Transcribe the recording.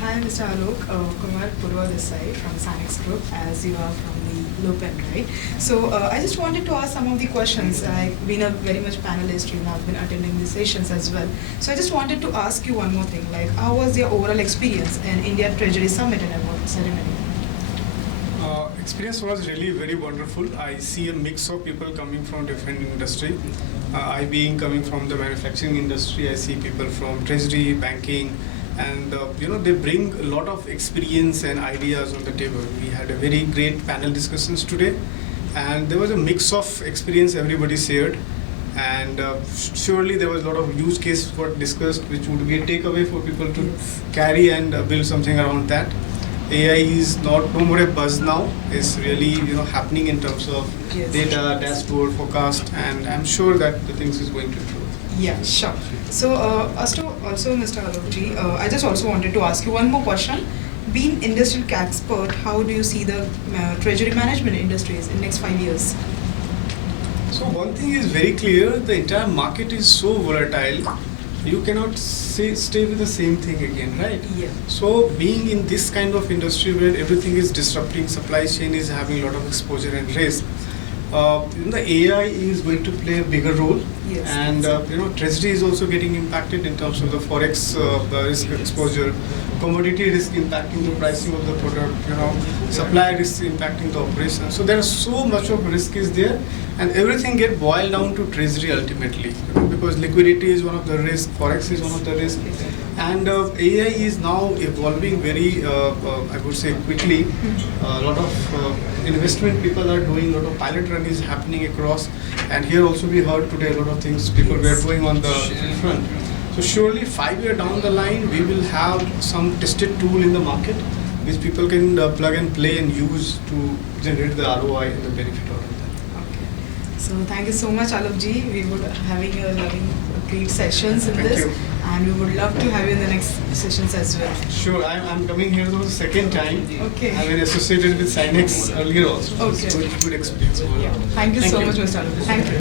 Hi, Mr. Alok. Kumar Purva this side from Sanex Group, as you are from the Lupin, right? So I just wanted to ask some of the questions. I've been a very much panelist, you know, I've been attending these sessions as well. So I just wanted to ask you one more thing, like how was your overall experience in India Treasury Summit and Award ceremony? Experience was really very wonderful. I see a mix of people coming from different industry. I being coming from the manufacturing industry, I see people from treasury, banking, and they bring a lot of experience and ideas on the table. We had a very great panel discussions today, and there was a mix of experience everybody shared. And surely there was a lot of use cases were discussed, which would be a takeaway for people to carry and build something around that. AI is no more a buzz now. It's really happening in terms of data, dashboard, forecast, and I'm sure that the things is going to improve. Yeah, sure. So also Mr. Alokji, I just also wanted to ask you one more question. Being industrial expert, how do you see the treasury management industries in next 5 years? So one thing is very clear: the entire market is so volatile. You cannot stay with the same thing again, right? Yeah. So being in this kind of industry where everything is disrupting, supply chain is having a lot of exposure and risk. The AI is going to play a bigger role, yes, and treasury is also getting impacted in terms of the forex risk exposure, commodity risk impacting the pricing of the product, supply risk impacting the operation. So there is so much of risk is there, and everything get boiled down to treasury ultimately, because liquidity is one of the risk, forex is one of the risk, and AI is now evolving very, I would say, quickly. A lot of investment people are doing, a lot of pilot run is happening across, and here also we heard today a lot of things people were doing on the front. So surely 5 years down the line, we will have some tested tool in the market which people can plug and play and use to generate the ROI and the benefit out of that. Okay. So thank you so much, Alok-ji. We would having a loving, great sessions in Thank this, you. and we would love to have you in the next sessions as well. Sure, I'm coming here for the second time. Okay. I've been associated with Sinex earlier also. Okay. It's good experience. Yeah. Thank you so much, Mr. Alok. Thank you.